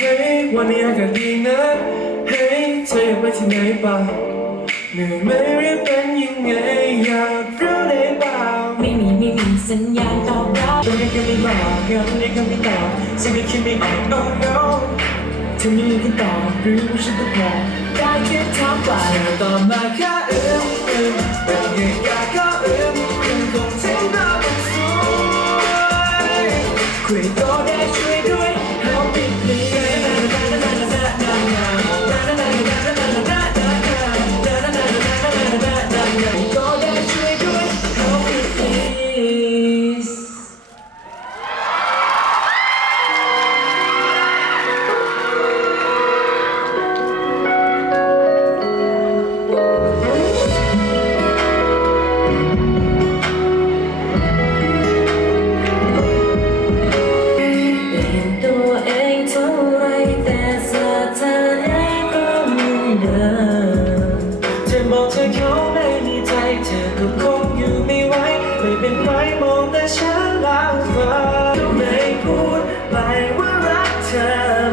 เฮ้ยวันนี้อากาศดีนะเฮ้ยเธออยากไปที่ไหนเปล่าเหนื่อยไหมหรือเป็นยังไงอยากรู้ได้เปล่าไม่มีไม่มีสัญญาณตอบรับตรงนี้ก็ไม่บอกยังนี้ก็ไม่ตอบสิ่งที่คิดไม่ออก oh no เธอมีคำตอบหรือว่าฉันต้องบอกได้แค่ถามว่าเธอตอบมาแค่อืมอืมเป็นไงกาก็อืม ฉันแล้วฟ้าไม่พูดไปว่ารักเธอ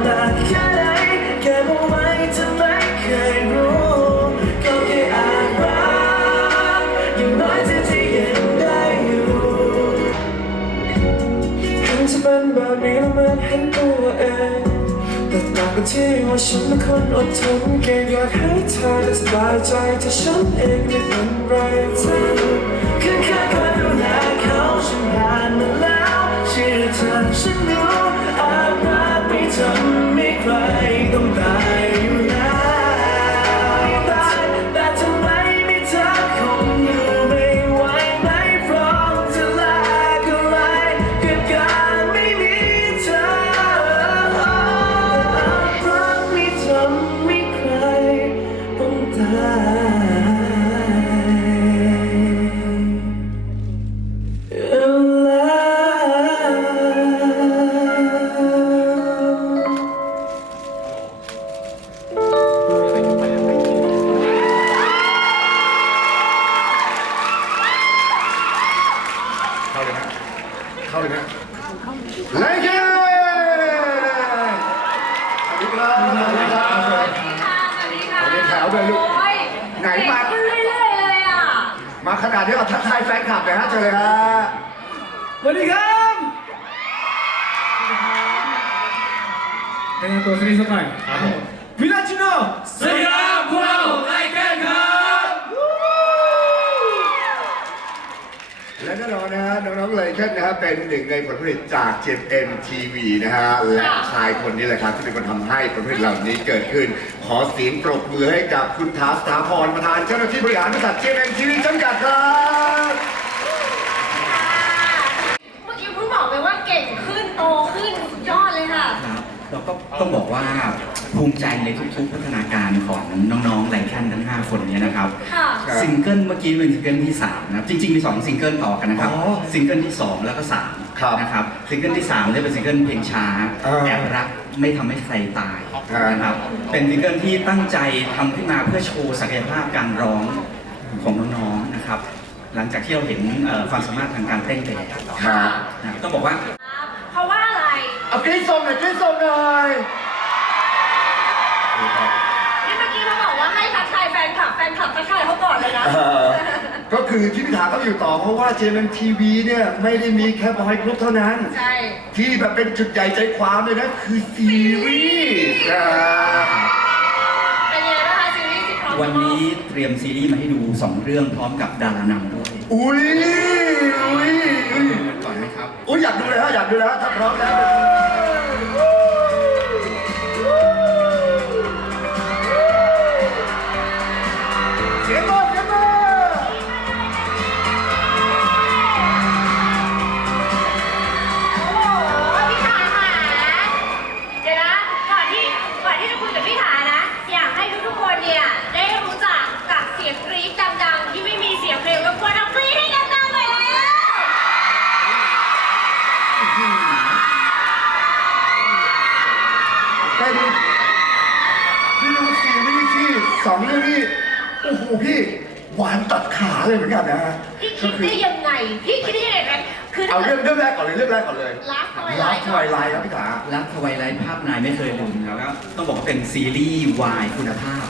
มากแค่ไหนแค่บอกไว้เธอไม่เคยรู้ก็แค่อาจรักอย่างน้อยเธอที่ยังได้อยู่เห็นจะเป็นแบบนี้แล้วมันเห็นตัวเองแต่ตางกันที่ว่าฉันเป็นคนอดทนเก่งอยากให้เธอได้สบายใจแต่ฉันเองไม่เป็นไรเธอแค่แค่ ฉันผ่านมาแล้วเชื่อเธอฉันรู้อาจรักไม่ทำ มาขนาดนี้เอาทักทายแฟนคลับหน่อยฮะเชิญเลยฮะสวัสดีครับแนะนำตัวสักนิดสักหน่อยครับผมวิลลาจิโนสวัสดีครับพวกเรา น้องๆเลยแค่นะฮะเป็นหนึ่งในผลผลิตจาก JM TV นะฮะและชายคนนี้แหละครับที่เป็นคนทำให้ผลผลิตเหล่านี้เกิดขึ้น ขอเสียงปรบมือให้กับคุณท้าสถาพรประธานเจ้าหน้าที่บริหารบริษัท JM TV จำกัดครับ เมื่อกี้เพิ่งบอกไปว่าเก่งขึ้นโตขึ้นสุดยอดเลยค่ะ ครับ เราก็ต้องบอกว่าภูมิใจในทุกๆ พัฒนาการของน้องๆไลแคนทั้ง 5 คนเนี้นะครับ ค่ะ ครับซิงเกิลเมื่อกี้เป็นซิงเกิลที่3นะครับจริงๆมี 2 ซิงเกิลต่อกันนะครับอ๋อซิงเกิลที่ 2 แล้วก็ครับ3นะครับซิงเกิลที่3เนี่ยเป็นซิงเกิลเพลงช้าอ่าแอบรักไม่ทำให้ใครตายอ่าน นะครับเป็นซิงเกิลที่ตั้งใจทำขึ้นมาเพื่อโชว์ศักยภาพการร้องของน้องๆนะครับ หลังจากที่เราเห็นเอ่อความสามารถทางการเต้นไปแล้วครับนะครับต้องบอกว่า เพราะว่าอะไร เอาคลิปส่งหน่อยคลิปส่งหน่อยนี่เมื่อกี้เขาบอกว่าให้ทักทายแฟนคลับ แฟนคลับทักทายเขาก่อนเลยนะ เอ่อก็คือที่พี่ถาเขาอยู่ต่อเพราะว่า JM TV เนี่ยไม่ได้มีแค่บอยกรุ๊ปเท่านั้น ใช่ ที่แบบเป็นจุดใหญ่ใจความเลยนะคือซีรีส์ครับเป็นยังไงบ้างคะซีรีส์สิบครองวันนี้เตรียมซีรีส์มาให้ดู 2 เรื่องพร้อมกับดารานำด้วยอุ้ยอุ้ยอุ้ยก่อนไหมครับ อุ้ยอยากดูเลยฮะอยากดูแล้วถ้าพร้อมแล้ว ส์ที่สองเรื่องนี้โอ้โหพี่หวานตัดขาเลยเหมือนกันนะฮะพี่คิดได้ยังไง พี่คิดได้ยังไงคือเอาเรื่องเรื่องแรกก่อนเลยเรื่องแรกก่อนเลยรักทวายรัไลกท์ทวายไลท์ครับพี่ขารักทวายไลท์ภาพนายไม่เคยลืมแล้วก็ต้องบอกว่าเป็นซีรีส์วายคุณภาพ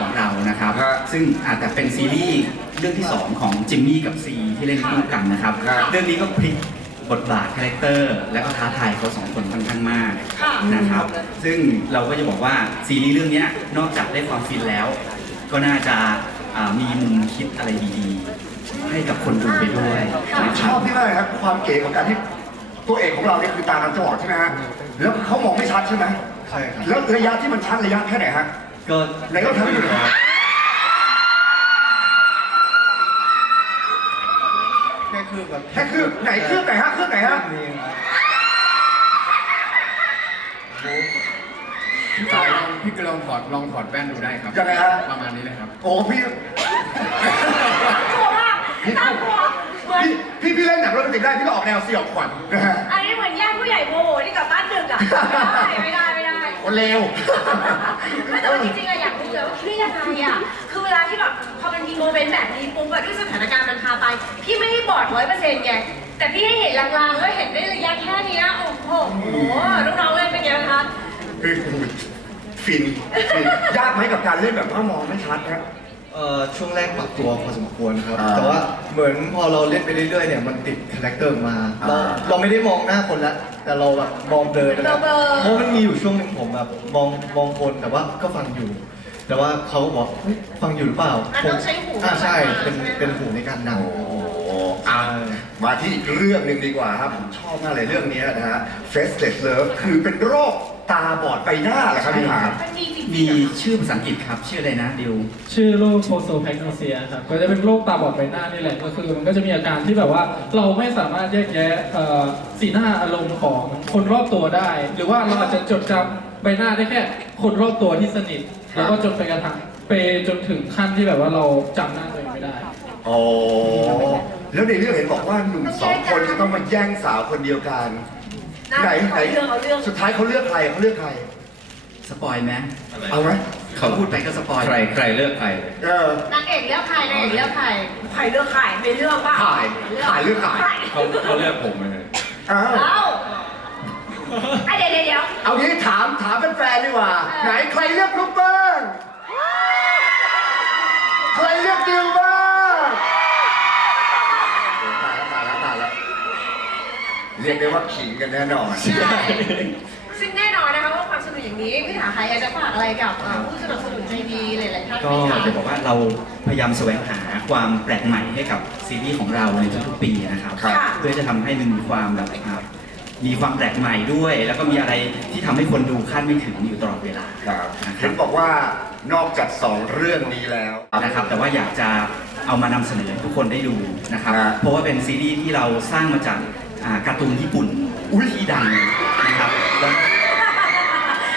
ของเรานะครับ ซึ่งอาจจะเป็นซีรีส์เรื่องที่2ของจิมมี่กับซีที่เล่นคู่กันนะครับ เรื่องนี้ก็พลิก บทบาทคาแรคเตอร์และก็ท้าทายเขาสองคนค่อนข้างมากค่ะนะครับ ซึ่งเราก็จะบอกว่าซีรีส์เรื่องเนี้ยนอกจากได้ความฟินแล้ว ก็น่าจะอ่ามีมุมคิดอะไรดีๆ ให้กับคนดูไปด้วยนะคชรัอบบที่มากเลยครับความเก๋ของการที่ตัวเอกของเราเนี่ยคือตามันจะบอดใช่ไหมฮะแล้วเขามองไม่ชัดใช่ไหมใช่ครับแล้วระยะที่มันชัดระยะแค่ไหนฮะก็ ไหนก็ทำให้ดูหน่อย แค่คือแบบแค่คือไหนเครื่องไหนฮะเครื่องไหนฮะนี่ครับตายพี่ก็ลองถอดลองถอดแว่นดูได้ครับยังไงฮะ ประมาณนี้เลยครับ โอ้พี่กลัวมากน่ากลัวเหมือนพี่พี่พี่เล่นหนังโรแมนติกได้พี่ก็ออกแนวสยองขวัญนะฮะ อันนี้เหมือนแยกผู้ใหญ่โมโหที่กลับบ้านดึกอะไม่ได้ไม่ได้ไม่ได้ คนเลว ไม่แต่ว่าจริงๆอะอยากรู้เลยว่าเครียดอะไรอะคือเวลาที่แบบพอมันมีโมเมนต์แบบนี้ปุ๊บอะด้วยสถานการณ์มันพาไป พี่ไม่ได้บอดร้อยเปอร์เซ็นต์ไง แต่พี่ให้เห็นลางๆแล้วเห็นได้ระยะแค่เนี้ยโอ้โหน้องๆเล่นเป็นไงบ้างคะ คือฟินฟินยากไหมกับการเล่นแบบว่ามองไม่ชัดฮะ เอ่อช่วงแรกปรับตัวพอสมควรครับ อ่าแต่ว่าเหมือนพอเราเล่นไปเรื่อยๆเนี่ยมันติดคาแรคเตอร์มาเราอ่า เราไม่ได้มองหน้าคนละแต่เราแบบมองเดินไปแล้วเพราะมันมีอยู่ช่วงหนึ่งผมแบบมองมองคนแต่ว่าก็ฟังอยู่ แต่ว่าเขาก็บอกเฮ้ยฟังอยู่หรือเปล่ามันต้องใช้หูอ่าใช่เป็นเป็นหูในการนั่งโอ้อะมาที่อีกเรื่องหนึ่งดีกว่าครับผมชอบมากเลยเรื่องนี้นะฮะ Faceless Love คือเป็นโรคตาบอดใบหน้าเหรอครับพี่หา มันมีจริง มีๆอะชื่อภาษาอังกฤษครับ ชื่ออะไรนะดิว ชื่อโรคโทโซแพคโนเซียครับก็จะเป็นโรคตาบอดใบหน้านี่แหละก็คือ มันก็จะมีอาการที่แบบว่าเราไม่สามารถแยกแยะเอ่อสีหน้าอารมณ์ของคนรอบตัวได้ หรือว่าเราอาจจะจดจำใบหน้าได้แค่ คนรอบตัวที่สนิทแล้วก็จนไปกระทั่งไปจนถึงขั้นที่แบบว่าเราจำหน้าตัวเองไม่ได้อ๋อแล้วในเรื่องเห็นบอกว่าหนุ่มสองคนจะต้องมาแย่งสาวคนเดียวกันนะไหนเอาไหนเรื่องเอาเรื่องสุดท้ายเขาเลือกใครเขาเลือกใคร สปอยไหมเอาไหมเขาพูดไปก็สปอยใครใครเลือกใคร เออนางเอกเลือกใครนางเอกเลือกใครใครเลือกใครไม่เลือกป่ะขายขายเลือกขายเขาเขาเลือกผมเลยอ้าวเอ้าอะเดี๋ยวเดี๋ยวเดี๋ยวเอางี้ถามถามแฟนๆดีกว่า ไหนใครเลือกลูกบ้างใครเลือกดิวบ้างตายแล้วตายแล้วตายแล้วเรียกได้ว่าขิงกันแน่นอน ใช่ อย่างนี้พี่ถาใครอยากจะฝากอะไรกับอ่าผู้สนับสนุนใจดีหลายๆท่านก็ไหมคะจะบอกว่าเราพยายามแสวงหาความแปลกใหม่ให้กับซีรีส์ของเราในทุกๆปีนะครับครับเพื่อจะทำให้มันมีความแบบอ่ามีความแปลกใหม่ด้วย แล้วก็มีอะไรที่ทำให้คนดูคาดไม่ถึงอยู่ตลอดเวลา ครับนะคเห็รับนบอกว่านอกจากสองเรื่องนี้แล้ว นะครับแต่ว่าอยากจะเอามานำเสนอให้ทุกคนได้ดูนะครับฮะ เพราะว่าเป็นซีรีส์ที่เราสร้างมาจากอ่าการ์ตูนญี่ปุ่นที่ดังนะครับแล้ว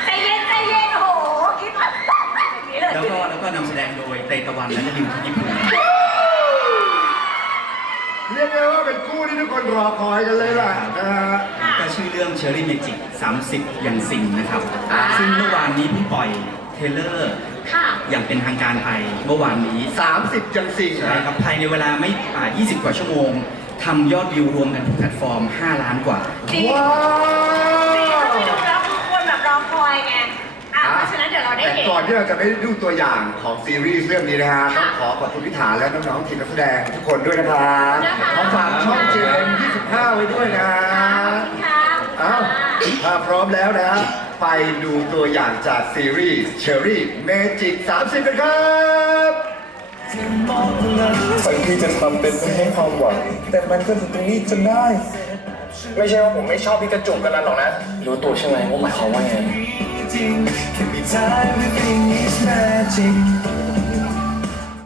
ใจเย็นใจเย็นโอ้โหคิดว่าอย่างนี้เลย แล้วก็แล้วก็นำแสดงโดยเตตะวันและก็ดิวที่ญี่ปุ่นเรียกได้ว่าเป็นคู่ที่ทุกคนรอคอยกันเลยล่ะนะฮะ ก็ชื่อเรื่องเชอรี่เมจิก30 อย่างสิ่งนะครับ อ่า ซึ่งเมื่อวานนี้เพิ่งปล่อยเทรลเลอร์ค่ะ อย่างเป็นทางการไปเมื่อวานนี้30 จังสิ่งใช่นะครับภายในเวลาไม่อ่า20 กว่าชั่วโมงทำยอดวิวรวมกันทุกแพลตฟอร์ม 5 ล้านกว่า จริง ว้าจริงถ้าไปว ดูแล้วทุกคนแบบรอคอยไงอะ เพราะฉะนั้นเดี๋ยวเราได้แต่เห็น ก่อนที่เราจะไปดูตัวอย่างของซีรีส์เรื่องนี้นะฮะต้อค่ะงขอขอบคุณพิธาและน้องๆทีมนักแสดงทุกคนด้วยนะครับนะคะ ขอฝากช่อง JM 25 ไว้ด้วยนะค่ะเอ้าถ้าพร้อมแล้วนะ ไปดูตัวอย่างจากซีรีส์ Cherry Magic 30กันครับฝันคือจะทำเป็นไม่ให้ความหวัง แต่มันก็ถึงตรงนี้จนได้ ไม่ใช่ว่าผมไม่ชอบพี่กระจุกกันนั้นหรอกนะ รู้ตัวใช่ไหมว่าหมายความว่าไง Can be time within this magic